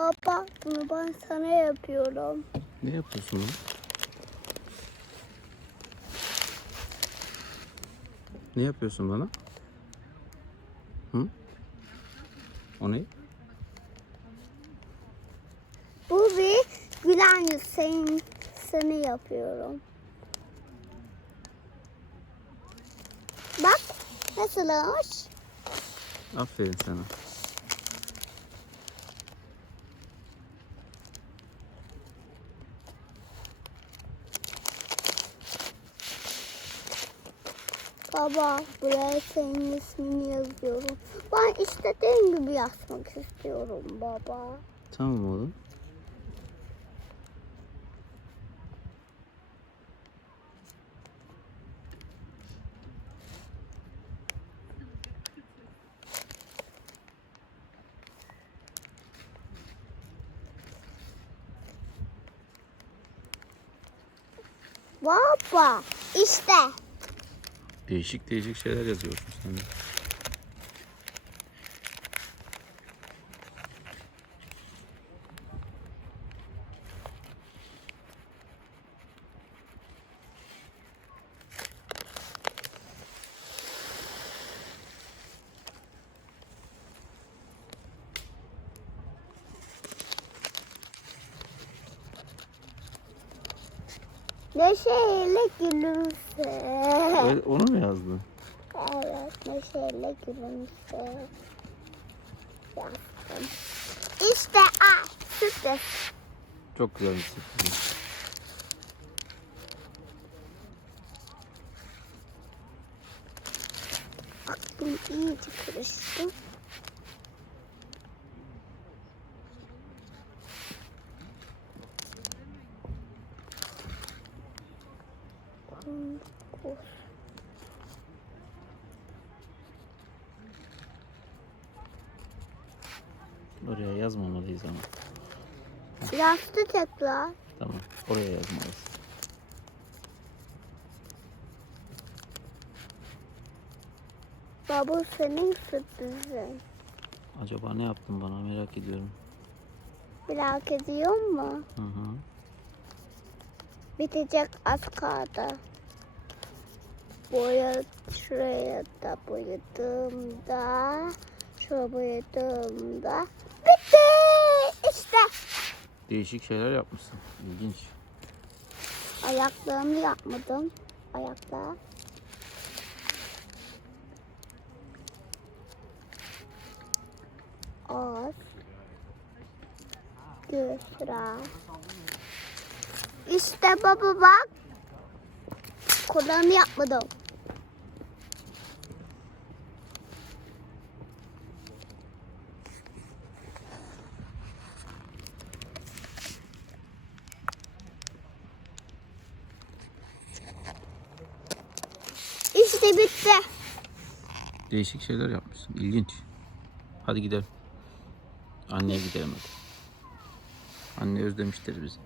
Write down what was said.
Baba bunu ben sana yapıyorum. Ne yapıyorsun bunu? Ne yapıyorsun bana? Hı? O ne? Bu bir gülen yüz senin seni yapıyorum. Bak nasıl olmuş? Aferin sana. Baba buraya senin ismini yazıyorum. Ben istediğim gibi yazmak istiyorum baba. Tamam oğlum. Baba işte. Değişik değişik şeyler yazıyorsun sen de. Neşeyle gülümse. Öyle- Onu mu yazdın? Evet, neşeyle gülümse. Yazdım. İşte a sürpriz. Çok güzel bir sürpriz. Aklım iyice karıştı. Konkur. Oraya yazmamalıyız ama. Yazdı tekrar. Tamam. Oraya yazmalıyız. Baba senin sürprizin. Acaba ne yaptın bana merak ediyorum. Merak ediyor mu? Hı hı. Bitecek az kaldı. Boya şuraya da boyadığımda şuraya boyadığımda bitti. İşte Değişik şeyler yapmışsın. İlginç. ayaklarımı yapmadım. Ayaklar. Az. Göğsüra. İşte baba bak. Kollarımı yapmadım. İşte bitti. Değişik şeyler yapmışsın. İlginç. Hadi gidelim. Anneye gidelim hadi. Anne özlemiştir bizi.